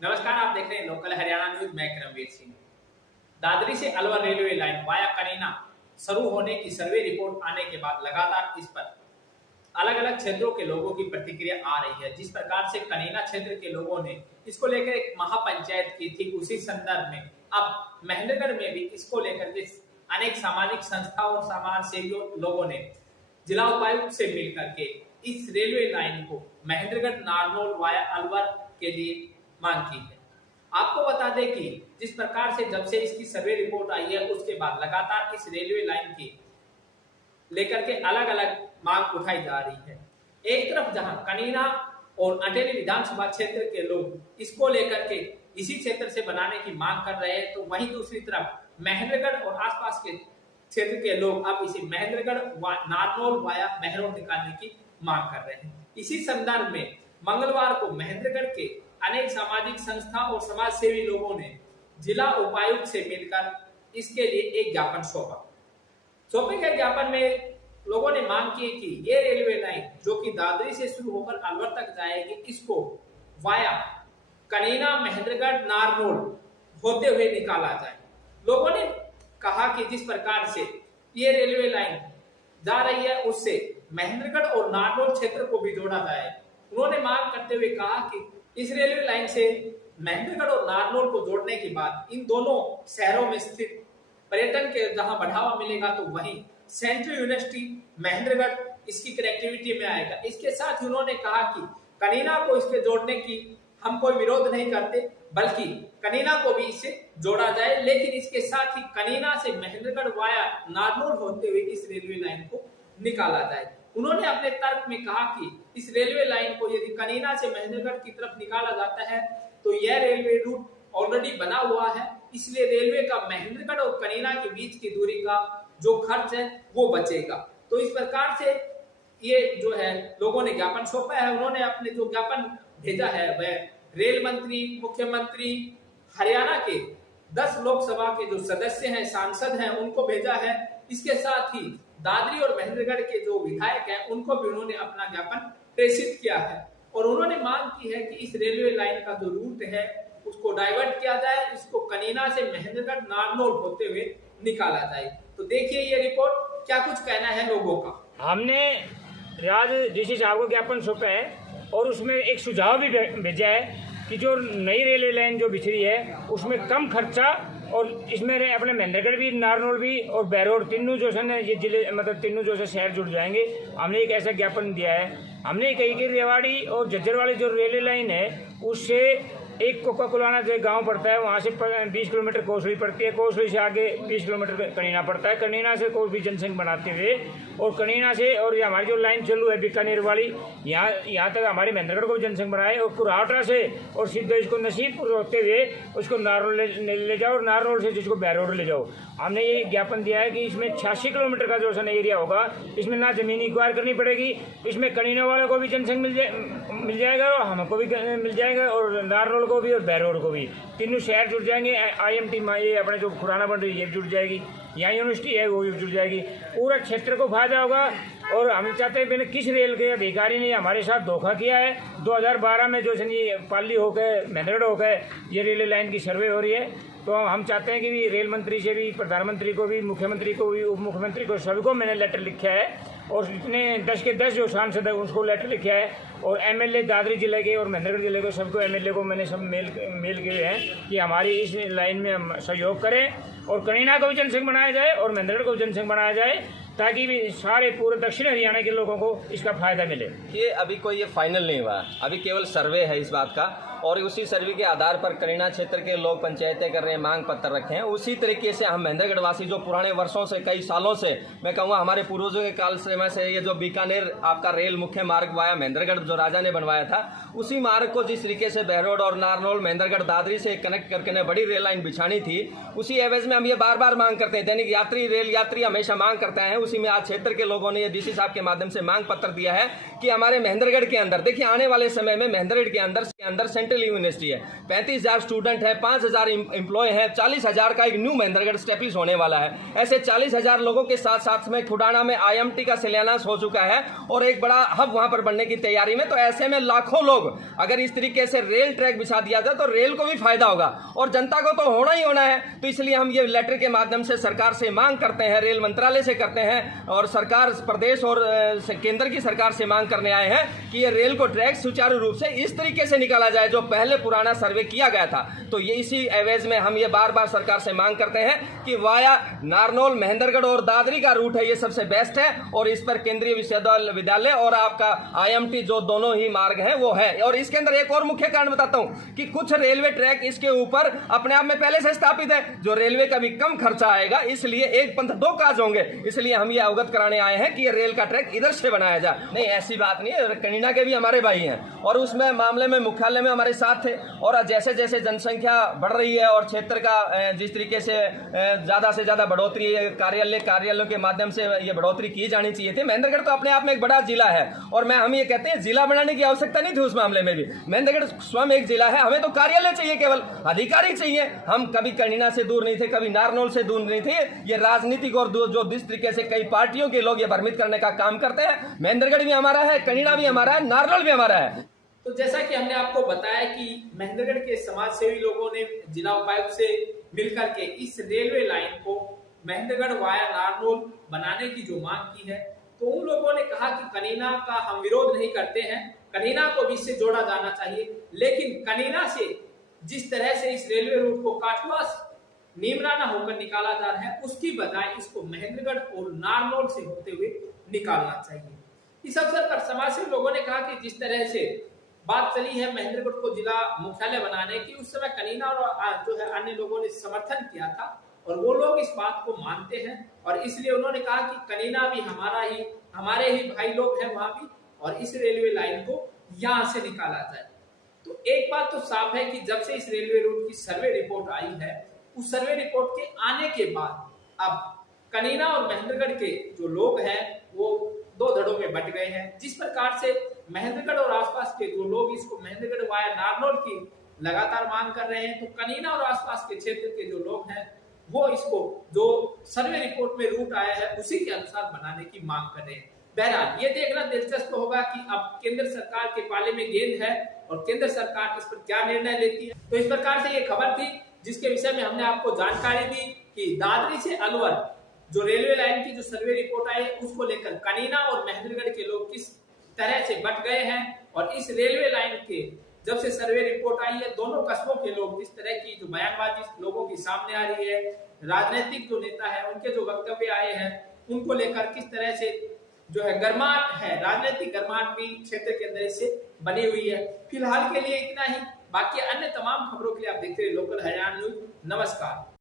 नमस्कार, आप देख रहे हैं लोकल हरियाणा न्यूज। मैं करमवीर सिंह। दादरी से Alwar railway line via Kanina शुरू होने की सर्वे रिपोर्ट आने के बाद लगातार इस पर अलग अलग क्षेत्रों के लोगों की प्रतिक्रिया आ रही है। जिस प्रकार से कनीना क्षेत्र के लोगों ने इसको लेकर एक महापंचायत की थी, उसी संदर्भ में अब महेंद्रगढ़ में भी इसको लेकर के अनेक सामाजिक संस्थाओं और समाज सेवियों लोगों ने जिला उपायुक्त से मिलकर के इस रेलवे लाइन को महेंद्रगढ़ नारनौल वाया अलवर के लिए मांग की है। आपको बता दें कि जिस प्रकार से जब से इसकी सर्वे रिपोर्ट आई है, उसके बाद लगातार इस रेलवे लाइन की लेकर के अलग अलग मांग उठाई जा रही है। एक तरफ जहां कनीना और अटेली विधानसभा क्षेत्र के लोग इसको लेकर के इसी क्षेत्र से बनाने की मांग कर रहे हैं, तो वहीं दूसरी तरफ महेंद्रगढ़ और आसपास के क्षेत्र के लोग अब इसे महेंद्रगढ़ नारनौल वाया महरौर निकालने की मांग कर रहे हैं। इसी संदर्भ में मंगलवार को महेंद्रगढ़ के अनेक सामाजिक संस्था और समाज सेवी लोगों ने जिला उपायुक्त से मिलकर इसके लिए एक ज्ञापन सौंपे गए ज्ञापन में लोगों ने मांग की कि ये रेलवे लाइन जो कि दादरी से शुरू होकर अलवर तक जाएगी, इसको वाया कनीना महेंद्रगढ़ नारनौल होते हुए निकाला जाए। लोगों ने कहा कि जिस प्रकार से ये रेलवे लाइन जा रही है, उससे महेंद्रगढ़ और नारनौल क्षेत्र को भी जोड़ा जाए। उन्होंने मांग करते हुए कहा कि इस रेलवे लाइन से महेंद्रगढ़ और नारनौल को जोड़ने के बाद इन दोनों शहरों में स्थित पर्यटन के जहां बढ़ावा मिलेगा, तो वहीं सेंट्रल यूनिवर्सिटी महेंद्रगढ़ इसकी कनेक्टिविटी में आएगा। इसके साथ ही उन्होंने कहा कि कनीना को इसके जोड़ने की हम कोई विरोध नहीं करते, बल्कि कनीना को भी इससे जोड़ा जाए, लेकिन इसके साथ ही कनीना से महेंद्रगढ़ वाया नारनौल होते हुए इस रेलवे लाइन को निकाला जाए। उन्होंने अपने तर्क में कहा कि इस रेलवे लाइन को यदि कनीना से महेंद्रगढ़ की तरफ निकाला जाता है, तो यह रेलवे रूट ऑलरेडी बना हुआ है, इसलिए रेलवे का महेंद्रगढ़ और कनीना के बीच की दूरी का जो खर्च है वो बचेगा। तो इस प्रकार से ये जो है लोगों ने ज्ञापन सौंपा है। उन्होंने अपने जो ज्ञापन भेजा है वह रेल मंत्री, मुख्यमंत्री, हरियाणा के 10 लोकसभा के जो सदस्य हैं, सांसद हैं, उनको भेजा है। इसके साथ ही दादरी और महेंद्रगढ़ के जो विधायक हैं, उनको भी उन्होंने अपना ज्ञापन प्रेषित किया है और उन्होंने मांग की है कि इस रेलवे लाइन का जो रूट है उसको डाइवर्ट किया जाए, इसको कनीना से महेंद्रगढ़ नारनौल होते हुए निकाला जाए। तो देखिए ये रिपोर्ट, क्या कुछ कहना है लोगों का। हमने राज डीसी साहब को ज्ञापन सौंपा है और उसमें एक सुझाव भी भेजा है कि जो नई रेलवे लाइन जो बिछड़ी है उसमें कम खर्चा और इसमें अपने महेंद्रगढ़ भी, नारनौल भी और बहरोड तीनों जो है ये जिले मतलब तीनों जो है शहर जुड़ जाएंगे। हमने एक ऐसा ज्ञापन दिया है। हमने कही कि रेवाड़ी और झज्जर वाली जो रेलवे लाइन है उससे एक कोका कुलाना जो गांव पड़ता है, वहाँ से 20 किलोमीटर कोसली पड़ती है, कोसली से आगे 20 किलोमीटर कनीना पड़ता है, कनीना से कोई भी जनसंघ बनाते हुए और कनीना से और ये हमारी जो लाइन चालू है बीकानेर वाली, यहाँ तक हमारे महेंद्रगढ़ को भी जनसंघ बनाए और कुरावटा से और सीधे इसको नसीबपुर होते हुए उसको नारनौल ले जाओ और नारनौल से जिसको बहरोड ले जाओ। हमने ये ज्ञापन दिया है कि इसमें 86 किलोमीटर का जो है एरिया होगा, इसमें ना जमीन एक्वायर करनी पड़ेगी, इसमें कनीना वालों को भी जनसंघ मिल जाएगा और हमको भी मिल जाएगा और नारनौल को भी और बहरोड को भी, तीनों शहर जुड़ जाएंगे। IMT ये अपने जो खुराना बन रही है ये जुड़ जाएगी, यहाँ यूनिवर्सिटी है वो जुड़ जाएगी, पूरा क्षेत्र को फायदा होगा। और हम चाहते हैं मैंने किस रेल के अधिकारी ने हमारे साथ धोखा किया है। 2012 में जो है पाली होकर महेंद्रगढ़ होकर ये रेलवे लाइन की सर्वे हो रही है, तो हम चाहते हैं कि रेल मंत्री से भी, प्रधानमंत्री को भी, मुख्यमंत्री को भी, उप मुख्यमंत्री को, सभी को मैंने लेटर लिखा है और इतने 10 के 10 जो सांसद है उसको लेटर लिखा है और MLA दादरी जिले के और महेंद्रगढ़ जिले के सबको MLA को मैंने सब मेल किए हैं कि हमारी इस लाइन में हम सहयोग करें और कनीना को भी जनसंघ बनाया जाए और महेंद्रगढ़ को भी जनसंघ बनाया जाए, ताकि भी सारे पूरे दक्षिण हरियाणा के लोगों को इसका फायदा मिले। ये अभी कोई ये फाइनल नहीं हुआ, अभी केवल सर्वे है इस बात का और उसी सर्वे के आधार पर कनीना क्षेत्र के लोग पंचायतें कर रहे हैं, मांग पत्र रखे हैं। उसी तरीके से हम महेंद्रगढ़ वासी जो पुराने वर्षों से, कई सालों से, मैं कहूँगा हमारे पूर्वजों के काल से ये जो बीकानेर आपका रेल मुख्य मार्ग वाया महेंद्रगढ़ जो राजा ने बनवाया था, उसी मार्ग को जिस तरीके से बहरोड और नारनौल महेंद्रगढ़ दादरी से कनेक्ट करके बड़ी रेल लाइन बिछानी थी, उसी एवज में हम ये बार बार मांग करते हैं। दैनिक यात्री, रेल यात्री हमेशा मांग करते हैं। उसी में आज क्षेत्र के लोगों ने डीसी साहब के माध्यम से मांग पत्र दिया है कि हमारे महेंद्रगढ़ के अंदर, देखिए आने वाले समय में महेंद्रगढ़ के अंदर सेंट्रल यूनिवर्सिटी है, 35,000 स्टूडेंट है, 5,000 एम्प्लॉय है, 40,000 का एक न्यू महेंद्रगढ़ स्टैब्लिश होने वाला है। ऐसे 40,000 लोगों के साथ साथ में खुडाना में IMT का शिलान्यास हो चुका है और एक बड़ा हब वहां पर बनने की तैयारी में। तो ऐसे में लाखों लोग, अगर इस तरीके से रेल ट्रैक बिछा दिया जाए तो रेल को भी फायदा होगा और जनता को तो होना ही होना है। तो इसलिए हम ये लेटर के माध्यम से सरकार से मांग करते हैं, रेल मंत्रालय से करते हैं और सरकार प्रदेश और केंद्र की सरकार से मांग करने आए हैं कि ये रेल को ट्रैक सुचारू रूप से इस तरीके से निकाला जाए जो पहले पुराना सर्वे किया गया था। तो ये इसी एवज में हम ये बार बार सरकार से मांग करते हैं कि वाया नारनौल, महेंद्रगढ़ और दादरी का रूट है, ये सबसे बेस्ट है और इस पर केंद्रीय विश्वविद्यालय और आपका IMT जो दोनों ही मार्ग हैं वो है। और इसके अंदर एक और मुख्य कारण बताता हूं कि कुछ रेलवे ट्रैक इसके ऊपर अपने आप में पहले से स्थापित है, जो रेलवे का भी कम खर्चा आएगा, इसलिए एक पंथ दो काज होंगे। इसलिए हम ये अवगत कराने आए हैं कि ये रेल का ट्रैक इधर से बनाया जाए। नहीं, ऐसी बात नहीं है, कनीना के भी हमारे भाई हैं और उसमें मामले में मुख्यालय में हमारे साथ थे। और जैसे जैसे जनसंख्या बढ़ रही है और क्षेत्र का जिस तरीके से ज्यादा से ज्यादा बढ़ोतरी कार्यालयों के माध्यम से ये बढ़ोतरी की जानी चाहिए थी। महेंद्रगढ़ तो अपने आप में एक बड़ा जिला है और हम ये कहते हैं जिला बनाने की आवश्यकता नहीं थी उस मामले में भी। महेंद्रगढ़ स्वयं एक जिला है, हमें तो कार्यालय चाहिए, केवल अधिकारी चाहिए। हम कभी कनीना से दूर नहीं थे, कभी नारनौल से दूर नहीं थे। ये राजनीतिक और जो जिस तरीके से कई पार्टियों के लोग ये भ्रमित करने का काम करते हैं, महेंद्रगढ़ भी हमारा है, कनीना भी हमारा है, नारनौल भी हमारा है। तो जैसा कि हमने आपको बताया कि महेंद्रगढ़ के समाज सेवी लोगों ने जिला उपायुक्त से मिलकर के इस रेलवे लाइन को महेंद्रगढ़ वाया नारनौल बनाने की जो मांग की है, तो उन लोगों ने कहा कि कनीना का हम विरोध नहीं करते हैं, कनीना को भी इससे जोड़ा जाना चाहिए, लेकिन कनीना से जिस तरह से इस रेलवे रूट को काठुआ नीमराना होकर निकाला जा रहा है, उसकी बजाय इसको महेंद्रगढ़ और नारनौल से होते हुए निकालना चाहिए। इस अवसर पर समाज सेवी लोगों ने कहा कि जिस तरह से बात चली है महेंद्रगढ़ को जिला मुख्यालय बनाने की, उस समय कनीना और जो है अन्य लोगों ने समर्थन किया था और वो लोग इस बात को मानते हैं और इसलिए उन्होंने कहा कि कनीना भी हमारे ही भाई लोग हैं वहां भी, और इस रेलवे लाइन को यहां से निकाला जाए। तो एक बात तो साफ है कि जब से इस रेलवे रूट की सर्वे रिपोर्ट आई है, उस सर्वे रिपोर्ट के आने के बाद अब कनीना और महेंद्रगढ़ के जो लोग हैं वो दो धड़ों में बंट गए हैं। जिस प्रकार से महेंद्रगढ़ और आसपास के जो लोग इसको महेंद्रगढ़ वाया नारनौल की लगातार मांग कर रहे हैं, तो कनीना और आसपास के क्षेत्र के जो लोग हैं वो इसको जो सर्वे रिपोर्ट में रूट आया है उसी के अनुसार बनाने की मांग कर रहे हैं। बहरहाल ये देखना दिलचस्प होगा कि अब केंद्र सरकार के पाले में गेंद है और केंद्र सरकार इस पर क्या निर्णय लेती है। तो इस प्रकार से ये खबर थी जिसके विषय में हमने आपको जानकारी दी कि दादरी से अलवर जो रेलवे लाइन की जो सर्वे रिपोर्ट आई है उसको लेकर कनीना और महेंद्रगढ़ के लोग किस तरह से बट गए हैं, और इस रेलवे लाइन के जब से सर्वे रिपोर्ट आई है दोनों कस्बों के लोग जिस तरह की जो बयानबाजी लोगों की सामने आ रही है, राजनीतिक जो नेता है उनके जो वक्तव्य आए हैं उनको लेकर किस तरह से जो है गर्माहट है, राजनीतिक गर्माहट भी क्षेत्र के अंदर इससे बनी हुई है। फिलहाल के लिए इतना ही, बाकी अन्य तमाम खबरों के लिए आप देखते रहिए लोकल हरियाणा न्यूज। नमस्कार।